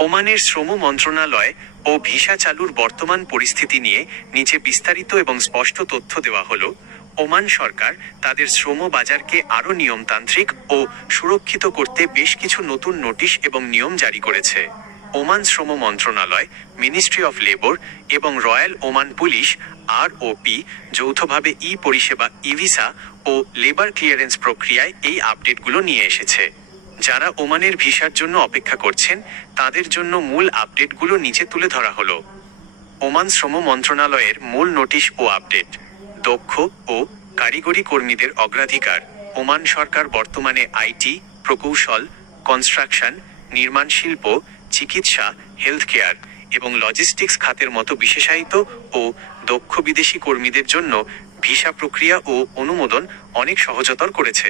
ওমানের শ্রম মন্ত্রণালয় ও ভিসা চালুর বর্তমান পরিস্থিতি নিয়ে নিচে বিস্তারিত এবং স্পষ্ট তথ্য দেওয়া হলো। ওমান সরকার তাদের শ্রম বাজারকে আরও নিয়মতান্ত্রিক ও সুরক্ষিত করতে বেশ কিছু নতুন নোটিশ এবং নিয়ম জারি করেছে। ওমান শ্রম মন্ত্রণালয়, মিনিস্ট্রি অফ লেবার এবং রয়্যাল ওমান পুলিশ ROP যৌথভাবে পরিষেবা ভিসা ও লেবার ক্লিয়ারেন্স প্রক্রিয়ায় এই আপডেটগুলো নিয়ে এসেছে। যারা ওমানের ভিসার জন্য অপেক্ষা করছেন তাদের জন্য মূল আপডেটগুলো নিচে তুলে ধরা হলো। ওমান শ্রম মন্ত্রণালয়ের মূল নোটিশ ও আপডেট। দক্ষ ও কারিগরি কর্মীদের অগ্রাধিকার। ওমান সরকার বর্তমানে IT, প্রকৌশল, কনস্ট্রাকশন, নির্মাণ শিল্প, চিকিৎসা, হেলথ কেয়ার এবং লজিস্টিক্স খাতের মতো বিশেষায়িত ও দক্ষ বিদেশি কর্মীদের জন্য ভিসা প্রক্রিয়া ও অনুমোদন অনেক সহজতর করেছে।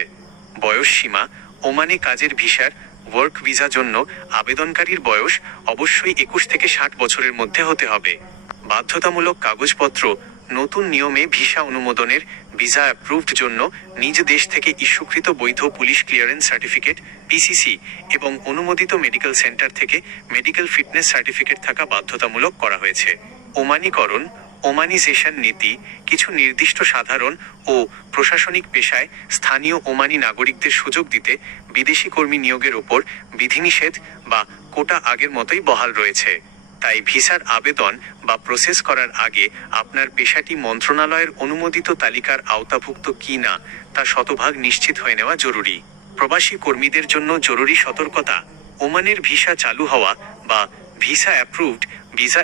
বয়স সীমা। ওমানে কাজের ভিসার ওয়ার্ক ভিসা জন্য আবেদনকারীর বয়স অবশ্যই 21 থেকে 60 বছরের মধ্যে হতে হবে। বাধ্যতামূলক কাগজপত্র। নতুন নিয়মে ভিসা অনুমোদনের ভিসা অ্যাপ্রুভড জন্য নিজ দেশ থেকে ইস্যুকৃত বৈধ পুলিশ ক্লিয়ারেন্স সার্টিফিকেট PCC এবং অনুমোদিত মেডিকেল সেন্টার থেকে মেডিকেল ফিটনেস সার্টিফিকেট থাকা বাধ্যতামূলক করা হয়েছে। ওমানিকরণ, ওমানিজেশন নীতি। কিছু নির্দিষ্ট সাধারণ ও প্রশাসনিক পেশায় স্থানীয় ওমানি নাগরিকদের সুযোগ দিতে বিদেশি কর্মী নিয়োগের ওপর বিধিনিষেধ বা কোটা আগের মতোই বহাল রয়েছে। তাই ভিসার আবেদন বা প্রসেস করার আগে আপনার পেশাটি মন্ত্রণালয়ের অনুমোদিত তালিকার আওতাভুক্ত কি না তা শতভাগ নিশ্চিত হয়ে নেওয়া জরুরি। প্রবাসী কর্মীদের জন্য জরুরি সতর্কতা। ওমানের ভিসা চালু হওয়া বা ভিসা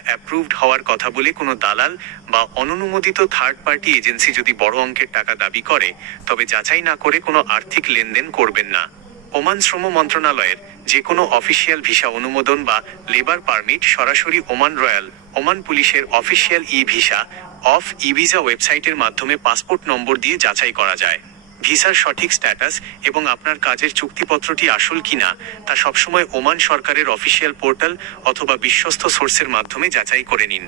অ্যাপ্রুভড হওয়ার কথা বলে কোনো দালাল বা অননুমোদিত থার্ড পার্টি এজেন্সি যদি বড় অঙ্কের টাকা দাবি করে তবে যাচাই না করে কোনো আর্থিক লেনদেন করবেন না। ওমান শ্রম মন্ত্রণালয়ের যে কোনো অফিসিয়াল ভিসা অনুমোদন বা লেবার পারমিট সরাসরি ওমান রয়্যাল ওমান পুলিশের অফিসিয়াল ভিসা ভিসা ওয়েবসাইটের মাধ্যমে পাসপোর্ট নম্বর দিয়ে যাচাই করা যায়। ভিসার সঠিক স্ট্যাটাস এবং আপনার কাজের চুক্তিপত্রটি আসল কিনা তা সবসময় ওমান সরকারের অফিসিয়াল পোর্টাল অথবা বিশ্বস্ত সোর্সের মাধ্যমে যাচাই করে নিন।